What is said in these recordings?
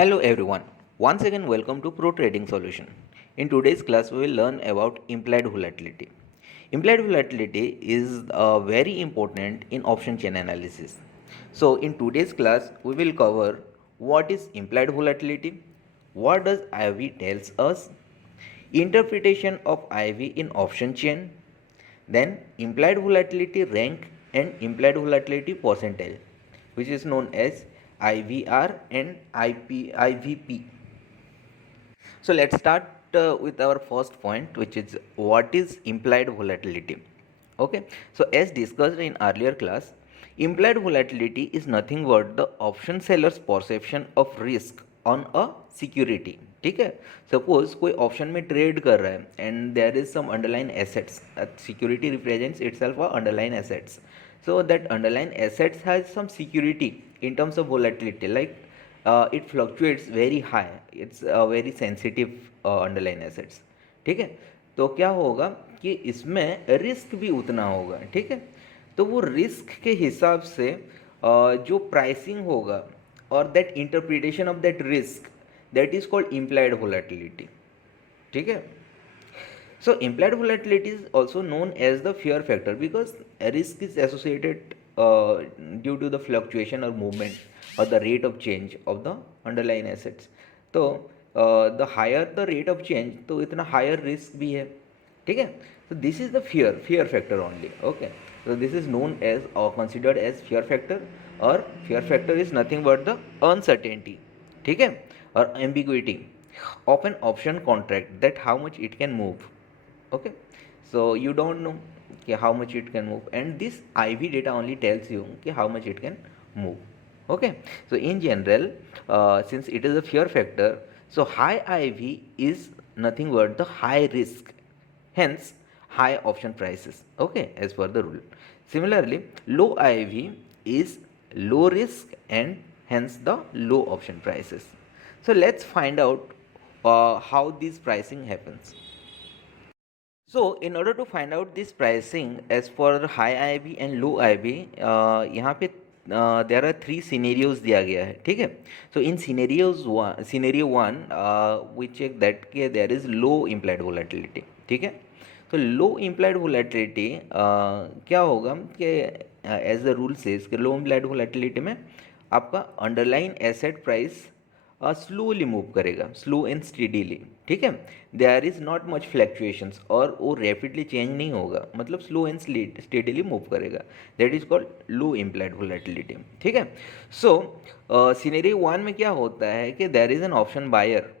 Hello everyone. Once again welcome to Pro Trading Solution. In today's class we will learn about implied volatility. Implied volatility is very important in option chain analysis. So in today's class we will cover what is implied volatility, what does IV tells us, interpretation of IV in option chain, then implied volatility rank and implied volatility percentile, which is known as IVR and IVP. So let's start with our first point, which is what is implied volatility. Okay, so as discussed in earlier class, implied volatility is nothing but the option seller's perception of risk on a security. ठीक है, suppose कोई option में trade कर रहा है and there is some underline assets, security represents itself a underline assets. So that underlying assets has some security in terms of volatility, like it fluctuates very high, it's a very sensitive underlying assets. ठीक है, तो क्या होगा कि इसमें risk भी उतना होगा. ठीक है, तो वो रिस्क के हिसाब से जो प्राइसिंग होगा और that interpretation of that risk, that is called implied volatility. ठीक है, so implied volatility is also known as the fear factor because risk is associated due to the fluctuation or movement or the rate of change of the underlying assets. तो the higher the rate of change, तो इतना higher risk भी है. ठीक है, so this is the fear factor only. Okay, so this is known as or considered as fear factor, or fear factor is nothing but the uncertainty. ठीक है, or ambiguity of an option contract, that how much it can move. Okay, so you don't know how much it can move, and this IV data only tells you how much it can move. Okay, so in general, since it is a fear factor, so high IV is nothing but the high risk, hence high option prices. Okay, as per the rule. Similarly, low IV is low risk and hence the low option prices. So let's find out how this pricing happens. So in order to find out this pricing as for high IB and low IB, यहाँ पे there are three scenarios दिया गया है. ठीक है, so in scenario one we check that there is low implied volatility. ठीक है, तो लो implied volatility क्या होगा कि as the rule says कि लो implied volatility में आपका underline asset price slowly move करेगा, स्लो एंड स्टेडीली. ठीक है, there is not much fluctuations, और वो रैपिडली चेंज नहीं होगा, मतलब स्लो एंड स्टेडीली मूव करेगा. That is called low implied volatility. ठीक है, सो सिनेरियो वन में क्या होता है कि there is an option buyer.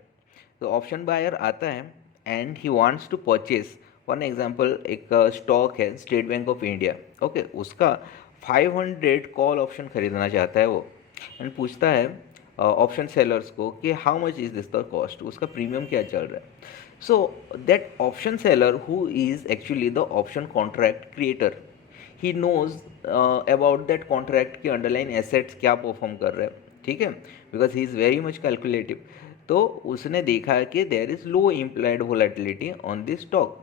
तो ऑप्शन बायर आता है and he wants to purchase. For example एक स्टॉक है state bank of India. Okay, उसका 500 कॉल ऑप्शन खरीदना चाहता है वो, एंड पूछता है ऑप्शन सेलर्स को कि how much is this the cost, उसका प्रीमियम क्या चल रहा है. So that option seller who is actually the option contract creator, he knows about that contract के अंडरलाइन एसेट्स क्या परफॉर्म कर रहे हैं. ठीक है, because he is very much calculative. तो उसने देखा कि there is low implied volatility on this stock.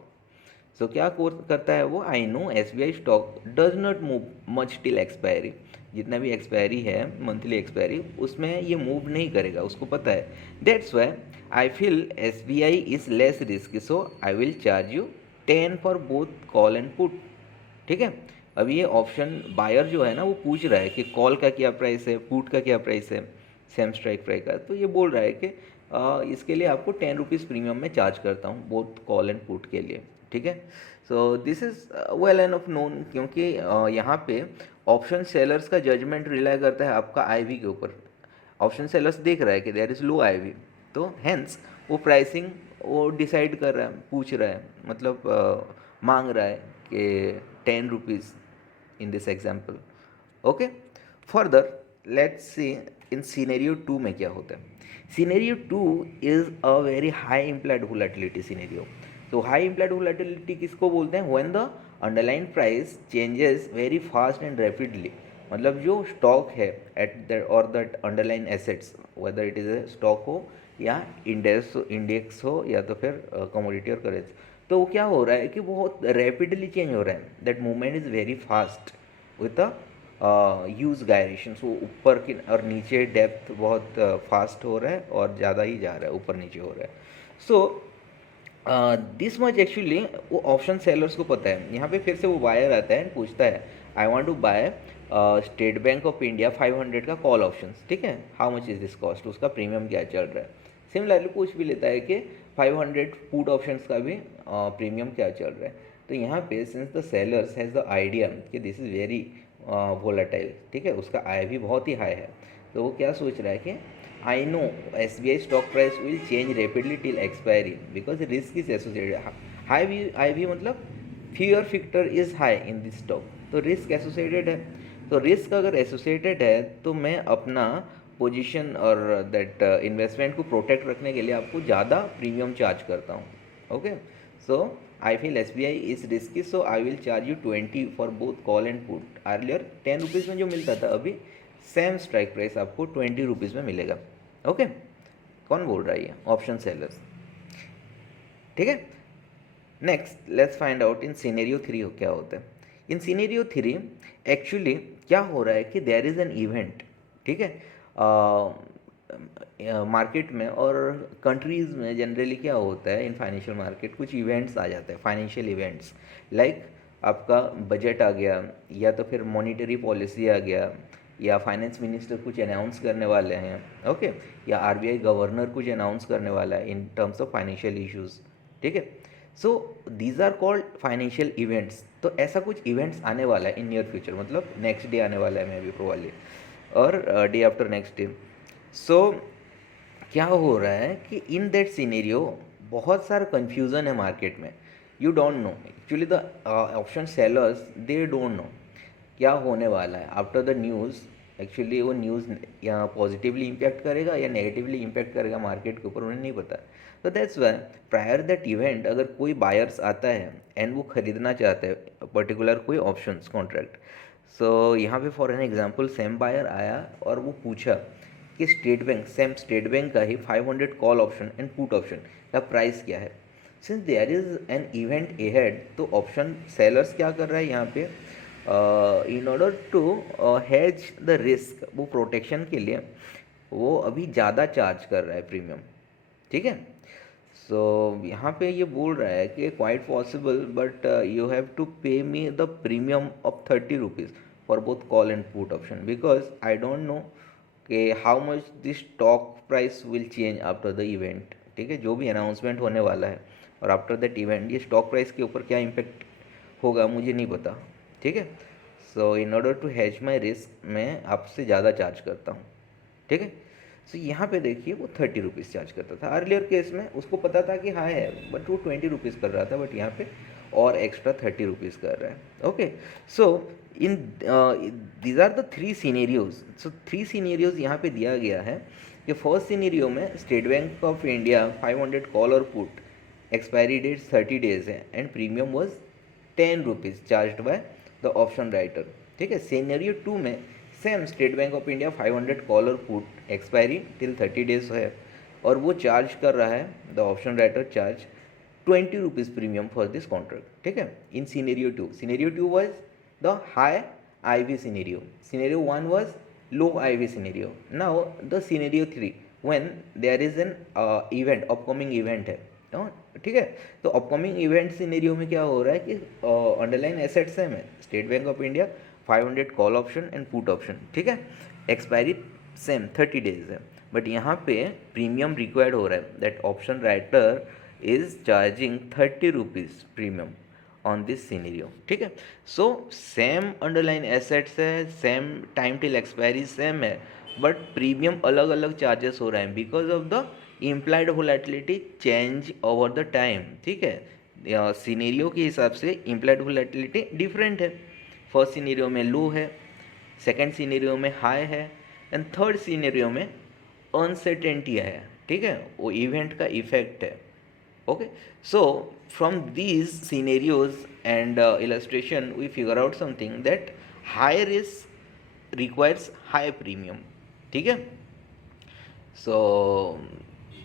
So क्या करता है वो, I know SBI stock does not move much till expiry. जितना भी एक्सपायरी है, मंथली एक्सपायरी, उसमें ये मूव नहीं करेगा, उसको पता है. That's Y I feel SBI is less risk, so I will charge you 10 for both call and put. ठीक है, अब ये ऑप्शन बायर जो है ना, वो पूछ रहा है कि कॉल का क्या प्राइस है, पुट का क्या प्राइस है, सेम स्ट्राइक प्राइस का. तो ये बोल रहा है कि इसके लिए आपको 10 रुपीज़ प्रीमियम में चार्ज करता हूँ बोथ कॉल एंड पुट के लिए. ठीक है, so this is well end of known, क्योंकि यहाँ पे ऑप्शन सेलर्स का जजमेंट रिलाई करता है आपका IV के ऊपर. ऑप्शन सेलर्स देख रहा है कि देयर इज़ लो IV, तो हैंस वो प्राइसिंग वो डिसाइड कर रहा है, पूछ रहा है, मतलब मांग रहा है कि 10 rupees in this example. Okay, further let's see in scenario 2 में क्या होता है. Scenario 2 is a very high implied volatility scenario. तो हाई इम्प्लाइड वोलेटिलिटी किसको बोलते हैं, when the underline price changes very fast and rapidly. मतलब जो स्टॉक है एट द और that underline assets, whether it is a stock हो या इंडेक्स हो या तो फिर कमोडिटी और करेंसी, तो क्या हो रहा है कि बहुत रैपिडली चेंज हो रहा है. That movement is very fast with a huge gyration, so ऊपर की और नीचे डेप्थ बहुत फास्ट हो रहा है और ज़्यादा ही जा रहा है, ऊपर नीचे हो रहा है. सो दिस मच एक्चुअली वो ऑप्शन सेलर्स को पता है. यहाँ पे फिर से वो बायर आता है एंड पूछता है I want to buy state bank of India 500 का कॉल ऑप्शंस. ठीक है, how much is this cost, उसका प्रीमियम क्या चल रहा है. सिमिलरली पूछ भी लेता है कि 500 पुट ऑप्शंस का भी प्रीमियम क्या चल रहा है. तो यहाँ पे since the sellers has the idea कि दिस इज़ वेरी वोलाटाइल, ठीक है, उसका आय भी बहुत ही हाई है, तो वो क्या सोच रहा है कि I know SBI stock price will change rapidly till expiry because risk is associated. High भी मतलब fear factor is high in this stock. तो risk associated है. तो risk अगर associated है तो मैं अपना पोजीशन और दैट इन्वेस्टमेंट को प्रोटेक्ट रखने के लिए आपको ज़्यादा प्रीमियम चार्ज करता हूँ. Okay, so I feel SBI is risky, so I will charge you 20 for both call and put. Earlier 10 rupees में जो मिलता था, अभी सेम स्ट्राइक प्राइस आपको 20 रुपीज़ में मिलेगा. ओके, कौन बोल रहा है ये? Option sellers. ठीक है, next let's find out in scenario 3 क्या होता है. इन सिनेरियो 3 एक्चुअली क्या हो रहा है कि देयर इज़ एन इवेंट. ठीक है, मार्केट में और कंट्रीज़ में जनरली क्या होता है, इन फाइनेंशियल मार्केट कुछ इवेंट्स आ जाते हैं, फाइनेंशियल इवेंट्स लाइक आपका बजट आ गया, या तो फिर मॉनिटरी पॉलिसी आ गया, या फाइनेंस मिनिस्टर कुछ अनाउंस करने वाले हैं. ओके, या RBI गवर्नर कुछ अनाउंस करने वाला है in terms of financial issues. ठीक है, so these are called financial events. तो ऐसा कुछ इवेंट्स आने वाला है इन नियर फ्यूचर, मतलब नेक्स्ट डे आने वाला है मे बी प्रोबेबली, और day after next day. So क्या हो रहा है कि इन दैट सिनेरियो बहुत सारा कन्फ्यूज़न है मार्केट में. You don't know actually, the option sellers they don't know क्या होने वाला है आफ्टर द न्यूज़. एक्चुअली वो न्यूज़ या पॉजिटिवली इम्पैक्ट करेगा या नेगेटिवली इम्पैक्ट करेगा मार्केट के ऊपर, उन्हें नहीं पता. तो that's why prior that event अगर कोई बायर्स आता है एंड वो खरीदना चाहता है पर्टिकुलर कोई ऑप्शंस कॉन्ट्रैक्ट, सो यहाँ पे for an example same buyer आया और वो पूछा कि स्टेट बैंक का ही 500 call option and put option का प्राइस क्या है. Since there is an event ahead, तो ऑप्शन सेलर्स क्या कर रहा है यहाँ पे, in order to hedge the risk, वो प्रोटेक्शन के लिए वो अभी ज़्यादा चार्ज कर रहा है प्रीमियम. ठीक है, सो यहाँ पे ये बोल रहा है कि quite possible but you have to pay me the premium of 30 rupees for both call and put option, because I don't know कि how much this stock price will change after the event. ठीक है, जो भी announcement होने वाला है और after that event ये स्टॉक प्राइस के ऊपर क्या इम्पेक्ट होगा मुझे नहीं पता. ठीक है, so in order to hedge my risk मैं आपसे ज़्यादा चार्ज करता हूँ. ठीक है, सो यहाँ पे देखिए वो 30 रुपीज़ चार्ज करता था. अर्लियर केस में उसको पता था कि हाँ है, बट वो 20 रुपीज़ कर रहा था, बट यहाँ पे और एक्स्ट्रा 30 रुपीज़ कर रहा है. Okay, so in these are the 3 scenarios. So 3 scenarios यहाँ पे दिया गया है कि फर्स्ट सीनेरियो में state bank of India 500 call और पुट, एक्सपायरी डेट 30 डेज है and premium was 10 rupees charge by the option writer. ठीक है, सीनेरियो 2 में same state bank of India 500 call और पुट, एक्सपायरी टिल 30 डेज है और वो चार्ज कर रहा है, the option writer charge 20 rupees premium for this contract. ठीक है, in scenario 2 was the high IV scenario. Scenario 1 was low IV scenario. Now the scenario 3 when there is an event, upcoming event है. ठीक है, तो upcoming event scenario में क्या हो रहा है कि अंडरलाइन एसेट्स सेम है, state bank of India 500 call option and put option. ठीक है, एक्सपायरी सेम 30 डेज है, बट यहाँ पे प्रीमियम रिक्वायर्ड हो रहा है, that option writer is charging 30 rupees premium on this scenario. ठीक है, सो सेम अंडरलाइन एसेट्स है, same time till expiry same है, बट प्रीमियम अलग अलग चार्जेस हो रहे हैं because of the implied volatility change over the time. ठीक है, सिनेरियो के हिसाब से इम्प्लाइड वोलेटिलिटी डिफरेंट है. फर्स्ट सिनेरियो में लो है, सेकेंड सिनेरियो में हाई है, एंड थर्ड सिनेरियो में अनसर्टेनिटी है. ठीक है, वो इवेंट का इफेक्ट है. Okay, so from these scenarios and illustration we figure out something that high risk requires high premium. ठीक है, so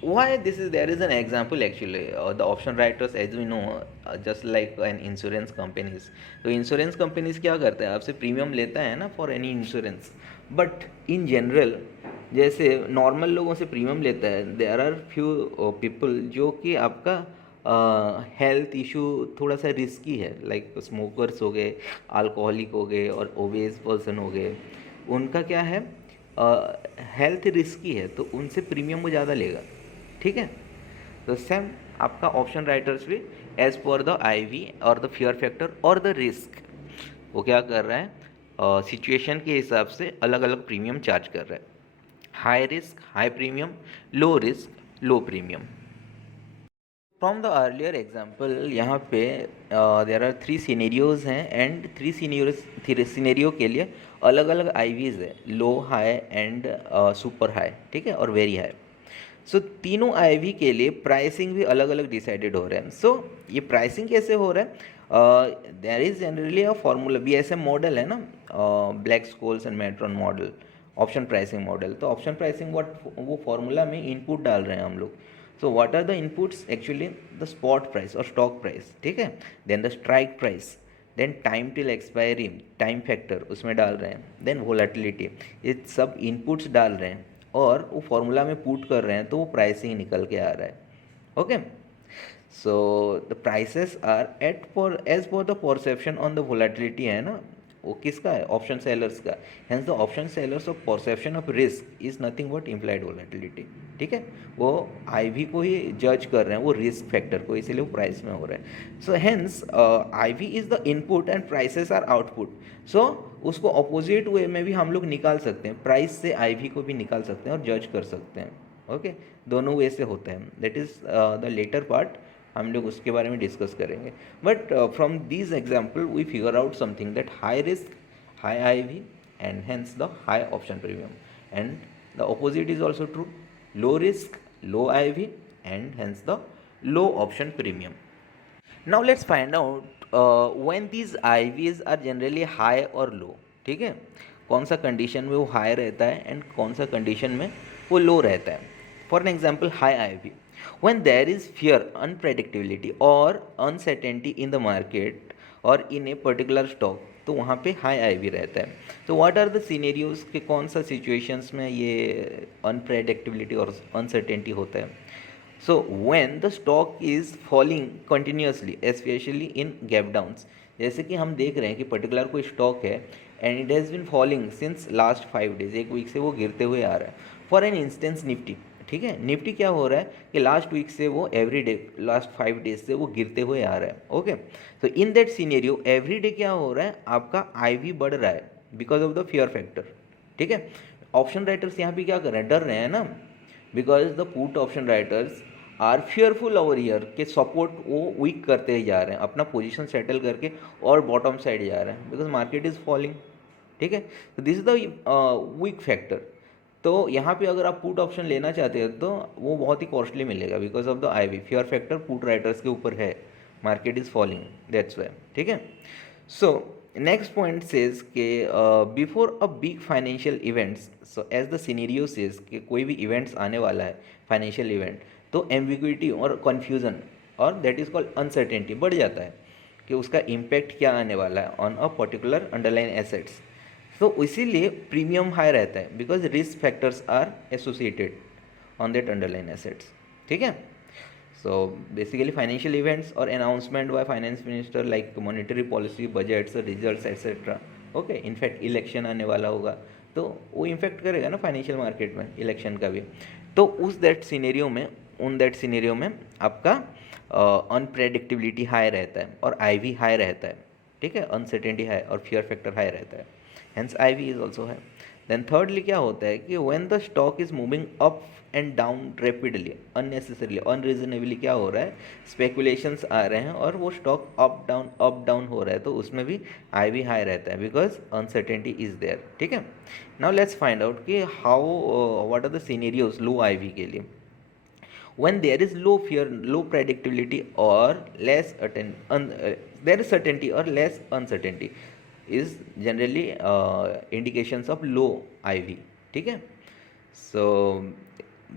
why this is, there is an example actually, the option writers as we know, just like an insurance companies. तो insurance companies क्या करते हैं, आपसे premium लेता है ना for any insurance, but in general जैसे नॉर्मल लोगों से प्रीमियम लेता है, देयर आर फ्यू पीपल जो कि आपका हेल्थ इशू थोड़ा सा रिस्की है, लाइक स्मोकर्स हो गए, अल्कोहलिक हो गए और ओबेस पर्सन हो गए, उनका क्या है, हेल्थ रिस्की है, तो उनसे प्रीमियम वो ज़्यादा लेगा, ठीक है। तो सेम आपका ऑप्शन राइटर्स भी एज पर द आईवी और द फियर फैक्टर और द रिस्क, वो क्या कर रहा है, सिचुएशन के हिसाब से अलग अलग प्रीमियम चार्ज कर रहा है। High risk high premium, low risk low premium. From the earlier example यहाँ पे देर आर थ्री सीनेरियोज हैं, एंड थ्री सीनेरियो के लिए अलग अलग आईवीज है, लो हाई एंड सुपर हाई, ठीक है, और वेरी हाई। सो तीनों आईवी के लिए प्राइसिंग भी अलग अलग डिसाइडेड हो रहे हैं। सो ये प्राइसिंग कैसे हो रहा है, there is generally a formula, BSM model है ना, Black Scholes and Merton model, option pricing model. तो ऑप्शन प्राइसिंग व्हाट, वो फॉर्मूला में इनपुट डाल रहे हैं हम लोग। So what are the inputs, actually the spot price और स्टॉक प्राइस, ठीक है, then the strike price, then time till expiry, time factor उसमें डाल रहे हैं, देन वोलेटिलिटी, ये सब इनपुट्स डाल रहे हैं और वो फॉर्मूला में पुट कर रहे हैं, तो वो प्राइसिंग निकल के आ रहा है। Okay, so the prices are at for as per the perception on the volatility, है ना, वो किसका है, ऑप्शन सेलर्स का। Hence the option sellers of perception of risk is nothing but implied volatility, ठीक है, वो आईवी को ही जज कर रहे हैं, वो रिस्क फैक्टर को, इसीलिए वो प्राइस में हो रहा है। So hence IV is the input and prices are output. So उसको अपोजिट वे में भी हम लोग निकाल सकते हैं, प्राइस से आईवी को भी निकाल सकते हैं और जज कर सकते हैं। ओके, दोनों वे से होते हैं, that is the latter part, हम लोग उसके बारे में डिस्कस करेंगे। But from this example we figure out something that high risk high IV and hence the high option premium, and the opposite is also true, low risk low IV and hence the low option premium. Now let's find out when these IVs are generally high or low, ठीक है, कौन सा condition में वो high रहता है and कौन सा कंडीशन में वो लो रहता है। For an example high IV, when there is fear, unpredictability or uncertainty in the market or in a particular stock, तो वहाँ पे हाई आईवी रहता है। तो व्हाट आर द सिनेरियोज के कौन सा सिचुएशंस में ये अनप्रेडिक्टेबिलिटी और अनसर्टेनिटी होता है। So when the stock is falling continuously specially in gap downs, जैसे कि हम देख रहे हैं कि पर्टिकुलर कोई स्टॉक है and it has been falling since last 5 days, एक वीक से वो गिरते हुए आ रहा है। फॉर एन इंस्टेंस निफ्टी, ठीक है, निफ्टी क्या हो रहा है कि लास्ट वीक से वो एवरी डे, लास्ट 5 डेज से वो गिरते हुए आ रहा है। ओके, तो in that scenario every day क्या हो रहा है, आपका आईवी बढ़ रहा है because of the fear factor, ठीक है। ऑप्शन राइटर्स यहाँ पे क्या कर रहे हैं, डर रहे हैं ना, because the put option writers are fearful over year के सपोर्ट वो वीक करते ही जा रहे हैं, अपना पोजीशन सेटल करके और बॉटम साइड जा रहे हैं बिकॉज मार्केट इज़ फॉलिंग, ठीक है। तो this is the weak factor. तो यहाँ पे अगर आप पुट ऑप्शन लेना चाहते हो तो वो बहुत ही कॉस्टली मिलेगा because of the IV, fear factor put writers के ऊपर है, market is falling, that's why, ठीक है। सो नेक्स्ट पॉइंट सेज के before a big financial events, so as the scenario says कि कोई भी इवेंट्स आने वाला है फाइनेंशियल इवेंट, तो एम्बिग्विटी और कन्फ्यूज़न और दैट इज़ कॉल्ड अनसर्टेनिटी बढ़ जाता है कि उसका इम्पैक्ट क्या आने वाला है on a particular underline assets. तो इसीलिए प्रीमियम हाई रहता है because risk factors are associated on that underline assets, ठीक है। सो बेसिकली फाइनेंशियल इवेंट्स और announcement by finance minister like monetary policy, budgets, results etcetera. Okay, in fact election आने वाला होगा तो वो इम्फेक्ट करेगा ना फाइनेंशियल मार्केट में, इलेक्शन का भी। तो उस दैट सिनेरियो में, उन दैट सिनेरियो में आपका अनप्रेडिक्टेबिलिटी हाई रहता है और आईवी हाई रहता है, ठीक है, अनसर्टेनिटी हाई और फियर फैक्टर हाई रहता है, hence IV is also high. Then thirdly क्या होता है कि when the stock is moving up and down rapidly, unnecessarily, unreasonably क्या हो रहा है, स्पेकुलेशंस आ रहे हैं और वो स्टॉक अप डाउन हो रहा है, तो उसमें भी आईवी हाई रहता है बिकॉज अनसर्टेनिटी इज देयर, ठीक है। नाउ लेट्स फाइंड आउट कि how what are the scenarios low IV के लिए। when there is low fear, low predictability or there is certainty or less uncertainty is generally indications of low IV, ठीक है। So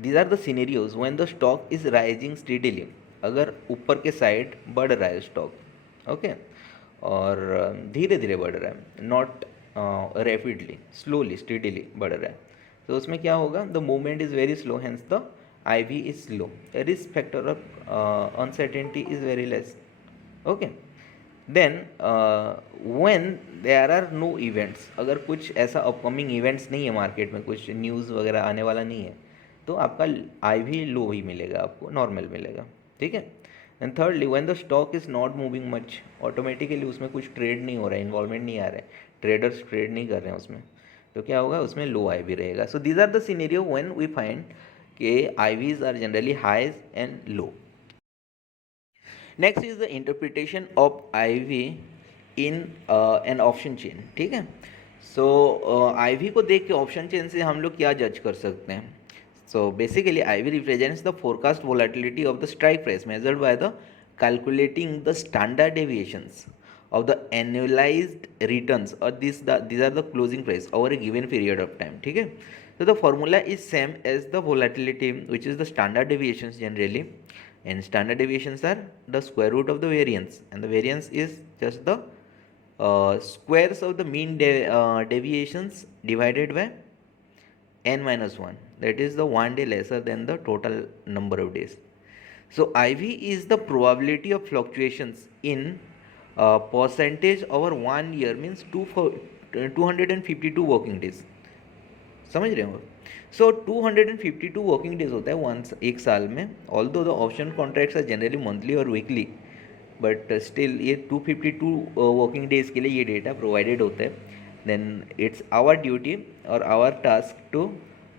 these are the scenarios when the stock is rising steadily, अगर ऊपर के side बढ़ रहा है stock, okay, और धीरे धीरे बढ़ रहा है, नॉट रैपिडली, स्लोली स्टेडिली बढ़ रहा है, तो उसमें क्या होगा, the movement is very slow, hence the I V is slow, risk factor of uncertainty is very less, okay. Then when there are no events, अगर कुछ ऐसा अपकमिंग इवेंट्स नहीं है मार्केट में, कुछ न्यूज़ वगैरह आने वाला नहीं है, तो आपका आई भी लो ही मिलेगा, आपको नॉर्मल मिलेगा, ठीक है। And thirdly when the stock is not moving much, automatically उसमें कुछ ट्रेड नहीं हो रहा है, इन्वॉल्वमेंट नहीं आ रहा है, ट्रेडर्स ट्रेड नहीं कर रहे हैं उसमें, तो क्या होगा, उसमें लो आई भी रहेगा। So these are the scenario when we find के I Vs are generally highs and low. Next is the interpretation of I V in an option chain, ठीक है। सो आई वी को देख के ऑप्शन चेन से हम लोग क्या जज कर सकते हैं? So basically I V represents the forecast volatility of the strike price measured by the calculating the standard deviations of the annualized returns, or these are the closing price over a given period of time, ठीक है। so the formula is same as the volatility, which is the standard deviations generally, and standard deviations are the square root of the variance, and the variance is just the squares of the mean deviations divided by n minus 1, that is the one day lesser than the total number of days. So IV is the probability of fluctuations in percentage over 1 year, means 252 working days, समझ रहे हो? सो 252 working days होता है once एक साल में, although the option contracts are generally monthly और weekly, but still ये 252 वर्किंग डेज के लिए ये डेटा प्रोवाइडेड होता है। देन इट्स आवर ड्यूटी और our task to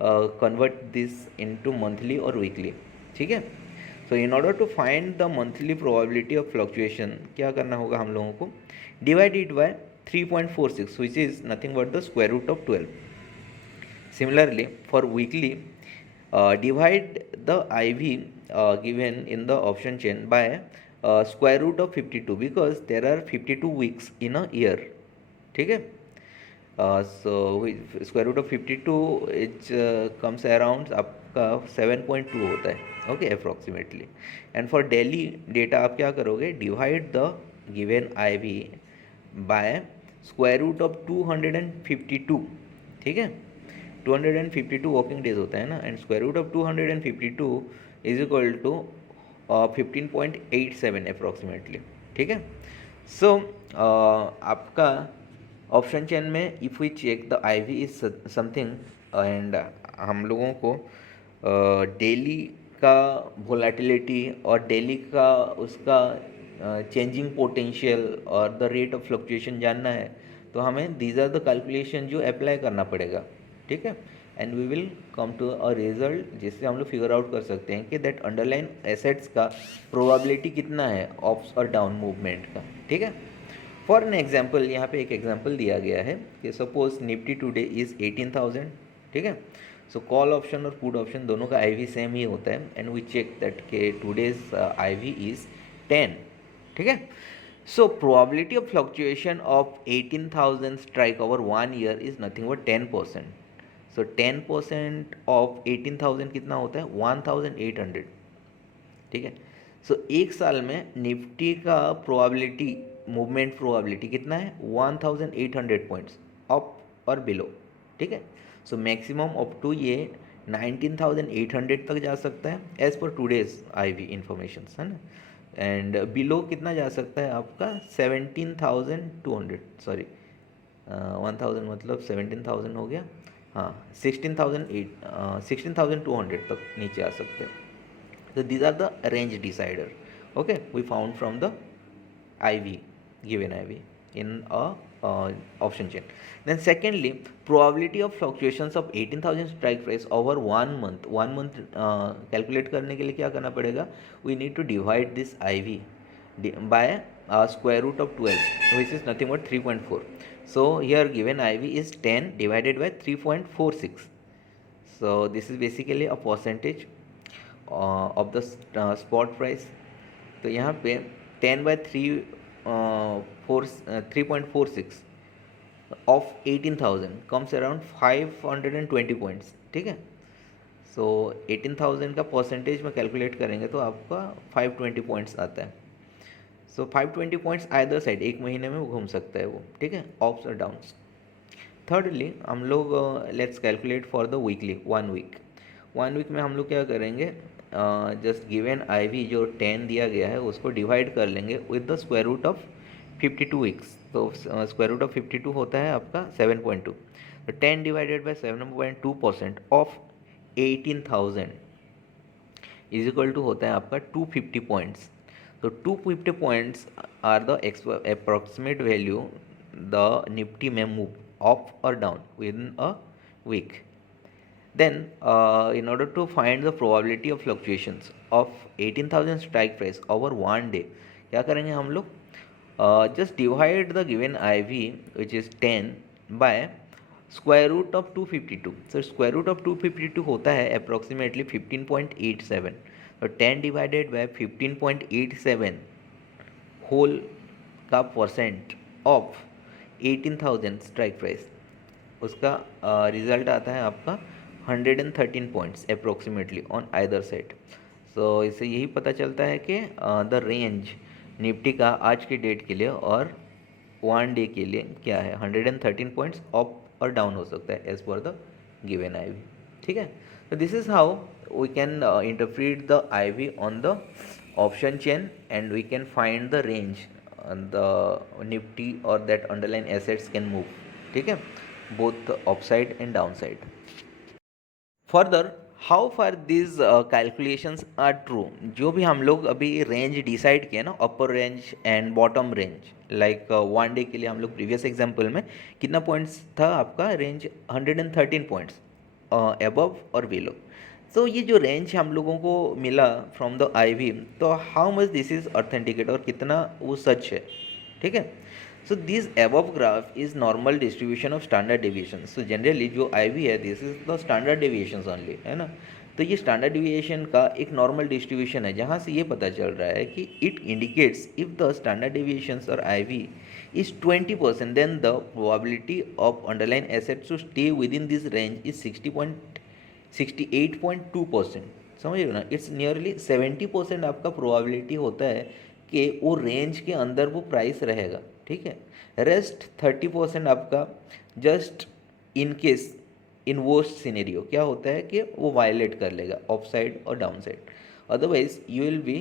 convert this into monthly और वीकली, ठीक है। So in order to find the monthly probability of fluctuation क्या करना होगा हम लोगों को, divide it by 3.46, which is nothing but the square root of 12। Similarly for weekly, divide the IV given in the option chain by square root of 52, because there are 52 weeks in a year, ठीक है। so square root of 52 it comes around आपका 7.2 होता है, ओके, approximately. And for daily data आप क्या करोगे, divide the given I V by square root of 252, ठीक है। 252 वर्किंग डेज होता है ना, and square root of 252 is equal to 15.87 approximately, ठीक है। सो आपका ऑप्शन चेन में if we check the I V is something, and हम लोगों को डेली का वोलेटिलिटी और डेली का उसका चेंजिंग पोटेंशियल और द रेट ऑफ फ्लक्चुएशन जानना है, तो हमें दीज आर द कैलकुलेशन जो अप्लाई करना पड़ेगा, ठीक है। And we will come to a result जिससे हम लोग फिगर आउट कर सकते हैं कि दैट अंडरलाइन एसेट्स का प्रोबेबिलिटी कितना है अप्स और डाउन मूवमेंट का, ठीक है। फॉर एन एग्जाम्पल, यहाँ पे एक एग्जाम्पल दिया गया है कि सपोज निफ्टी टुडे इज़ 18,000, ठीक है। सो कॉल ऑप्शन और पुट ऑप्शन दोनों का आई वी सेम ही होता है, एंड वी चेक दैट के टुडेज आई वी इज़ 10, ठीक है। So probability of fluctuation of 18,000 strike over 1 year is nothing but 10%। So 10% of 18,000 कितना होता है, 1,800, ठीक है। सो एक साल में निफ्टी का प्रोबेबिलिटी, मूवमेंट प्रोबेबिलिटी कितना है, 1,800 पॉइंट्स अप और बिलो, ठीक है। सो मैक्सिमम अप टू ये 19,800 तक जा सकता है as per today's I we information, है ना। एंड बिलो कितना जा सकता है आपका 17,200, सॉरी 1,000 मतलब 17,000 हो गया, हाँ 16,200 तक नीचे आ सकते हैं। So these are the range decider, okay, we found from the IV, given IV in a option chain. Then secondly, probability of fluctuations of 18,000 strike price over 1 month. 1 month calculate करने के लिए क्या करना पड़ेगा, we need to divide this IV by square root of 12, which is nothing but 3.4. So here given IV is 10 divided by 3.46. So this is basically a percentage of the spot price. तो यहाँ पे 10/3.46 of 18,000 comes around 520 points, ठीक है। सो 18,000 का percentage में calculate करेंगे तो आपका 520 पॉइंट्स आता है। सो 520 पॉइंट्स आइदर साइड एक महीने में घूम सकता है वो, ठीक है, अप्स और डाउन्स। थर्डली हम लोग let's calculate for the weekly 1 week. 1 week में हम लोग क्या करेंगे, जस्ट गिवन IV जो 10 दिया गया है उसको डिवाइड कर लेंगे with the square root of 52 weeks. तो स्क्वायर रूट ऑफ 52 होता है आपका 7.2। तो 10 divided by 7.2% of 18,000 is equal to होता है आपका 250 पॉइंट्स। तो 250 points are the approximate value the Nifty में मूव अप और down within a week. Then, in order to find the probability of fluctuations of 18,000 strike price over 1 day, क्या करेंगे हम लोग, just divide the given IV which is 10 by square root of 252. So square root of 252 होता है approximately 15.87. तो 10 divided by 15.87 whole का percent of 18,000 strike price, उसका result आता है आपका 113 points approximately on either side. So इससे यही पता चलता है कि द रेंज निफ्टी का आज के डेट के लिए और 1 डे के लिए क्या है, 113 पॉइंट्स अप और डाउन हो सकता है as per the given IV, ठीक है। तो this is how we can interpret the IV on the option chain and we can find the range the Nifty और that underline assets can move, ठीक है, both upside and downside. Further how far this calculations are true, जो भी हम लोग अभी range decide किया ना, upper range and bottom range, like 1 day के लिए हम लोग प्रीवियस एग्जांपल में कितना पॉइंट्स था आपका रेंज, 113 पॉइंट्स अबव और बिलो। सो ये जो रेंज हम लोगों को मिला फ्रॉम द IV, तो how much this is authenticate और कितना वो सच है, ठीक है। So this above graph is normal distribution of standard deviation. So generally जो IV है this is the standard deviation only, है ना। तो ये स्टैंडर्ड डेविएशन का एक नॉर्मल डिस्ट्रीब्यूशन है, जहाँ से ये पता चल रहा है कि it indicates if the standard deviations और IV is 20%, then the probability of underlying assets to stay within this range is 68.2%। समझ रहे हो ना, इट्स नियरली 70% आपका प्रोबेबिलिटी होता है कि वो रेंज के अंदर वो प्राइस रहेगा, ठीक है। रेस्ट 30% आपका just in case in worst scenario क्या होता है कि वो वायलेट कर लेगा अप साइड और downside, otherwise you will be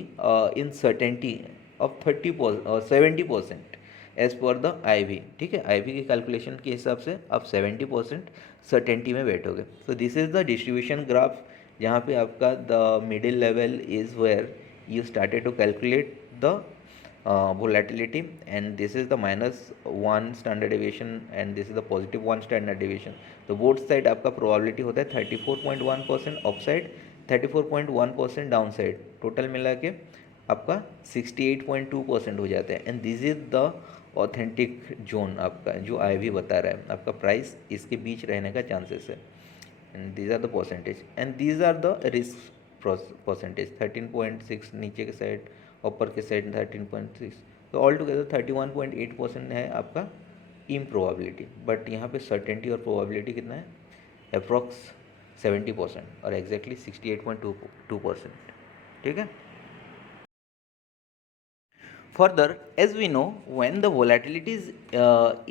in certainty of 70% as per the IV, ठीक है। IV की कैलकुलेशन के हिसाब से आप 70% सर्टेनिटी में बैठोगे। So this is the distribution graph, जहाँ पे आपका the middle level is where you started to calculate the volatility, and this is the -1 standard deviation and this is the +1 standard deviation। तो बोथ साइड आपका probability होता है 34.1% upside, 34.1% down side, total मिला के आपका 68.2% हो जाता है। And this is the authentic zone आपका, जो IV बता रहा है आपका प्राइस इसके बीच रहने का चांसेस है। And these are the percentage and these are the risk percentage, 13.6 नीचे के साइड, ऊपर के साइड 13.6। तो ऑल टुगेदर 31.8% है आपका इम्प्रोबेबिलिटी, बट यहाँ पे सर्टेनिटी और प्रोबेबिलिटी कितना है, अप्रॉक्स 70% और एग्जैक्टली 68.2%, ठीक है। Further, as we know, when the volatility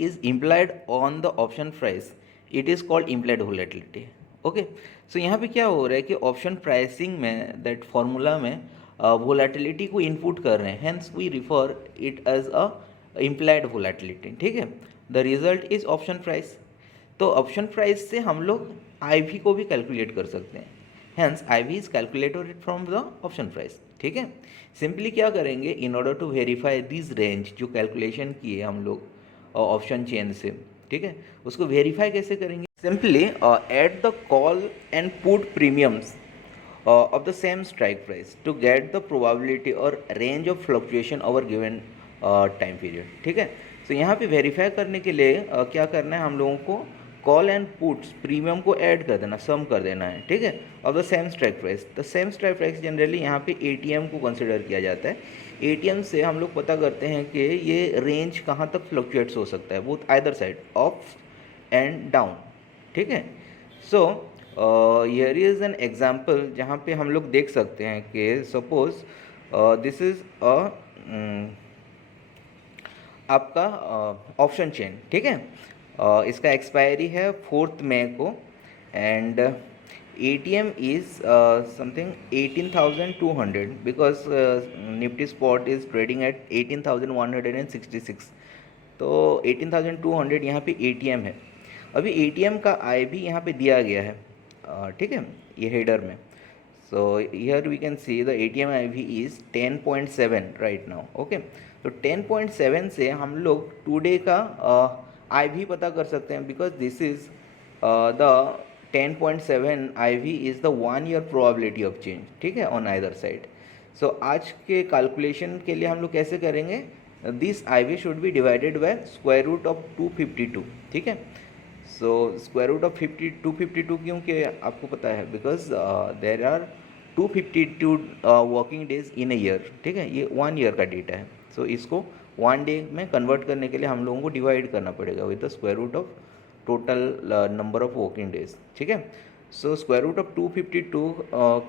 is implied on the option price, it is called implied volatility. Okay, so यहाँ पे क्या हो रहा है कि ऑप्शन प्राइसिंग में दैट फार्मूला में वोलेटिलिटी को इनपुट कर रहे हैं, hence we refer it as a implied volatility, ठीक है। The result is option price. तो ऑप्शन प्राइस से हम लोग IV को भी कैलकुलेट कर सकते हैं, hence IV is calculated from the option price, ठीक है। सिंपली क्या करेंगे, in order to verify this range जो कैलकुलेशन किए हम लोग ऑप्शन चेन से, ठीक है, उसको वेरीफाई कैसे करेंगे, simply add the call and put premiums of the same strike price to get the probability और range of fluctuation over given time period, ठीक है। तो यहाँ पे वेरीफाई करने के लिए क्या करना है, हम लोगों को कॉल एंड पुट्स प्रीमियम को ऐड कर देना, सम कर देना है, ठीक है, of the same strike price. The same strike price generally यहाँ पे ATM को कंसिडर किया जाता है। ATM से हम लोग पता करते हैं कि ये रेंज कहाँ तक फ्लक्चुएट्स हो सकता है, both either side, up and down, ठीक है। So here is an example जहाँ पे हम लोग देख सकते हैं कि सपोज दिस इज अ आपका ऑप्शन चेन, ठीक है। इसका एक्सपायरी है 4 मई को and ATM is something 18,200 because Nifty spot is trading at 18,166। तो 18,200 यहाँ पे ATM है। अभी ATM का आई भी यहाँ पे दिया गया है, ठीक है, ये हेडर में। So here we can see the ATM IV is 10.7 right now, okay। तो 10.7 से हम लोग टुडे का IV पता कर सकते हैं because this is the 10.7 IV is the 1 year probability of change, ठीक है, ऑन आइदर साइड। सो आज के कैलकुलेशन के लिए हम लोग कैसे करेंगे, this IV should be divided by square root of 252, ठीक है। सो स्क्वायर रूट ऑफ 252 क्योंकि आपको पता है because there are 252 working days in a year, ठीक है, ये 1 ईयर का डेटा है। सो इसको 1 डे में कन्वर्ट करने के लिए हम लोगों को डिवाइड करना पड़ेगा with the square root of total number of working days, ठीक है। So square root of 252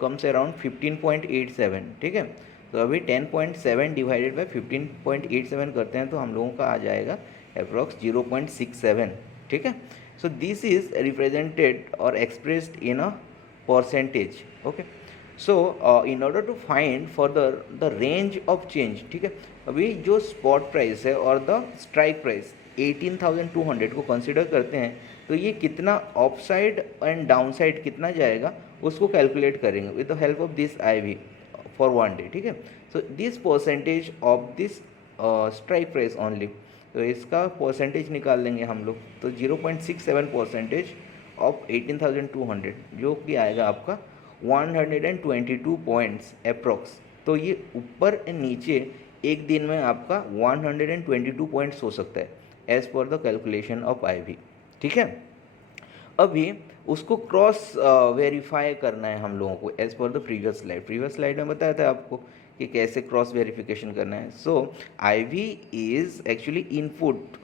comes around 15.87, ठीक है। तो अभी 10.7 डिवाइडेड बाई 15.87 करते हैं तो हम लोगों का आ जाएगा अप्रॉक्स 0.67, ठीक है। So this is represented or expressed in a percentage, okay। So in order to find further the range of change, ठीक है, अभी जो स्पॉट प्राइस है और द स्ट्राइक प्राइस 18,200 को कंसिडर करते हैं तो ये कितना up side and down side कितना जाएगा उसको कैलकुलेट करेंगे with the help of this IV for 1 day, ठीक है। So this percentage of this strike price only, तो इसका परसेंटेज निकाल लेंगे हम लोग, तो 0.67 परसेंटेज ऑफ 18,200 जो कि आएगा आपका 122 पॉइंट्स अप्रॉक्स। तो ये ऊपर एंड नीचे एक दिन में आपका 122 पॉइंट्स हो सकता है as per the calculation of IV, ठीक है। अभी उसको क्रॉस वेरीफाई करना है हम लोगों को as per the previous slide में बताया था आपको कि कैसे क्रॉस वेरिफिकेशन करना है। सो IV is actually input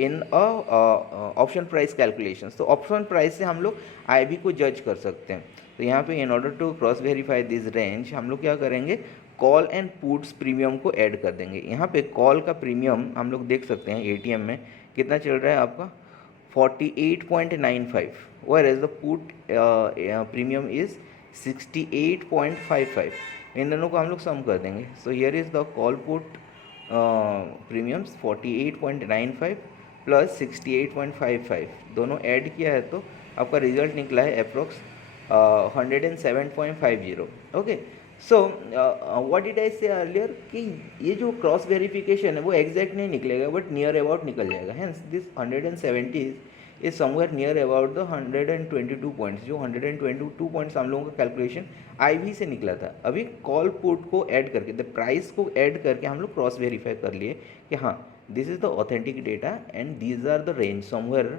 in option price calculation. तो ऑप्शन प्राइस से हम लोग IV को जज कर सकते हैं। तो यहाँ पे in order to cross verify this range हम लोग क्या करेंगे, कॉल एंड पुट्स प्रीमियम को ऐड कर देंगे। यहाँ पे कॉल का प्रीमियम हम लोग देख सकते हैं ATM में कितना चल रहा है आपका 48.95, whereas the put premium is 68.55। इन दोनों को हम लोग सम कर देंगे। सो here is the call put premiums 48.95 plus 68.55, दोनों ऐड किया है तो आपका रिजल्ट निकला है approx 107.50, okay. So what did I से अर्लियर कि ये जो क्रॉस वेरिफिकेशन है वो एग्जैक्ट नहीं निकलेगा बट नियर अबाउट निकल जाएगा। Hence this 170 is somewhere near about the 122 points, जो 122 पॉइंट्स हम लोगों का कैलकुलेशन IV से निकला था। अभी कॉल पुट को ऐड करके द प्राइस को ऐड करके हम लोग क्रॉस वेरीफाई कर लिए कि हाँ this is the authentic data and these are the range somewhere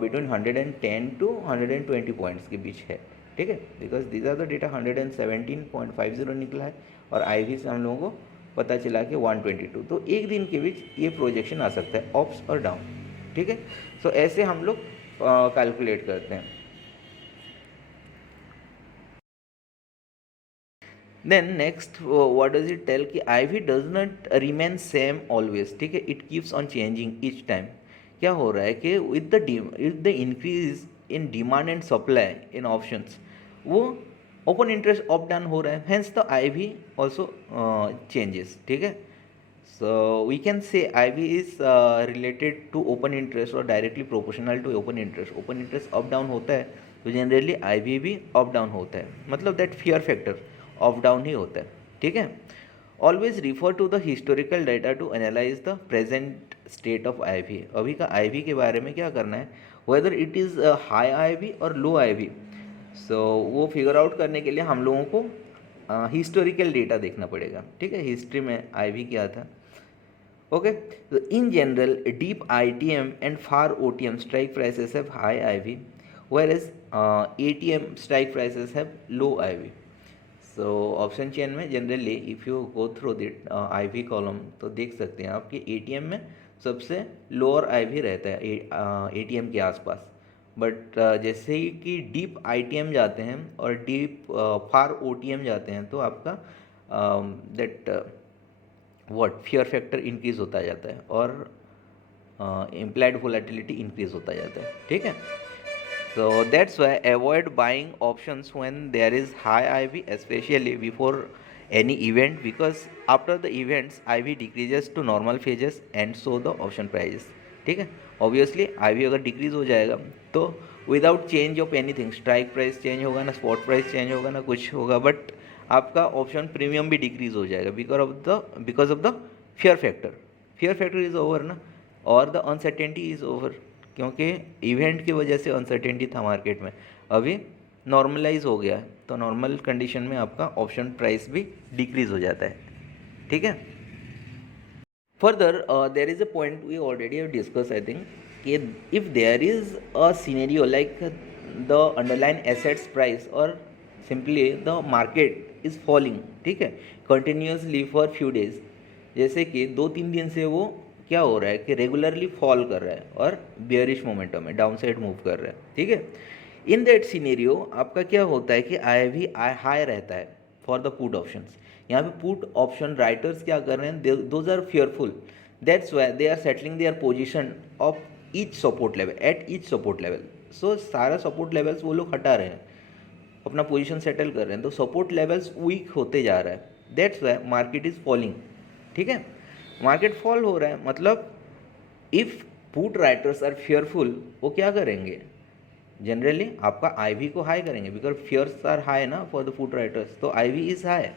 between 110 to 120 points के बीच है, ठीक है। Because these are the data 117.50 निकला है और IV से हम लोगों को पता चला कि 122। तो एक दिन के बीच ये प्रोजेक्शन आ सकता है अप्स और डाउन, ठीक है। सो ऐसे हम लोग कैलकुलेट करते हैं। Then next what does it tell कि IV does not remain same always, ठीक है, it keeps on changing each time. क्या हो रहा है कि with the increase in demand and supply in options वो ओपन इंटरेस्ट अप डाउन हो रहा है, hence the IV also changes, ठीक है। So we can say IV is related to open interest और directly proportional to open interest. Open interest up down होता है तो जनरली IV भी अप डाउन होता है, मतलब that fear factor up down ही होता है, ठीक है। Always refer to the historical data to analyse the present state of IV। अभी का IV के बारे में क्या करना है, whether it is high IV और लो IV। सो वो फिगर आउट करने के लिए हम लोगों को हिस्टोरिकल डेटा देखना पड़ेगा, ठीक है, हिस्ट्री में IV क्या था, ओके। तो in general deep ITM and far OTM strike prices have high IV, whereas ATM strike prices have low IV। So option chain में generally if you go through that IV column तो देख सकते हैं आप कि ATM में सबसे lower IV रहता है ATM के आसपास, बट जैसे ही कि डीप आईटीएम जाते हैं और डीप फार ओटीएम जाते हैं तो आपका that what fear factor increase होता जाता है और इम्प्लाइड वोलेटिलिटी इंक्रीज होता जाता है, ठीक है. So that's why avoid buying options when there is high IV, especially before any event, because after the events IV decreases to normal phases and so the option prices. ठीक है. Obviously IV अगर decrease हो जाएगा तो without change of anything, strike price change होगा ना, spot price change होगा ना, कुछ होगा, बट आपका ऑप्शन प्रीमियम भी डिक्रीज हो जाएगा because of the fear factor. Fear factor is over ना, और द अनसर्टेनिटी इज ओवर, क्योंकि इवेंट की वजह से अनसर्टेनिटी था मार्केट में, अभी नॉर्मलाइज हो गया है, तो नॉर्मल कंडीशन में आपका ऑप्शन प्राइस भी डिक्रीज हो जाता है, ठीक है. Further there is a point we already have discuss I think कि if there is a scenario like the underline assets price और simply the market is falling, ठीक है, कंटिन्यूसली फॉर फ्यू डेज, जैसे कि 2-3 दिन से वो क्या हो रहा है कि रेगुलरली फॉल कर रहा है और बियरिश मोमेंटम में डाउन साइड मूव कर रहा है, ठीक है. इन दैट सिनेरियो आपका क्या होता है कि आई भी हाई रहता है फॉर द पुट ऑप्शंस. यहाँ पे पुट ऑप्शन राइटर्स क्या कर रहे हैं, those are fearful, that's why they are settling their position of each support level at each support level. So सारा सपोर्ट लेवल्स वो लोग हटा रहे हैं, अपना पोजीशन सेटल कर रहे हैं, तो सपोर्ट लेवल्स वीक होते जा रहा है, that's why market is falling, ठीक है. मार्केट फॉल हो रहा है मतलब if put writers are fearful, वो क्या करेंगे, जनरली आपका आईवी को हाई करेंगे बिकॉज फियर्स आर हाई ना फॉर द पुट राइटर्स, तो आईवी इज हाई,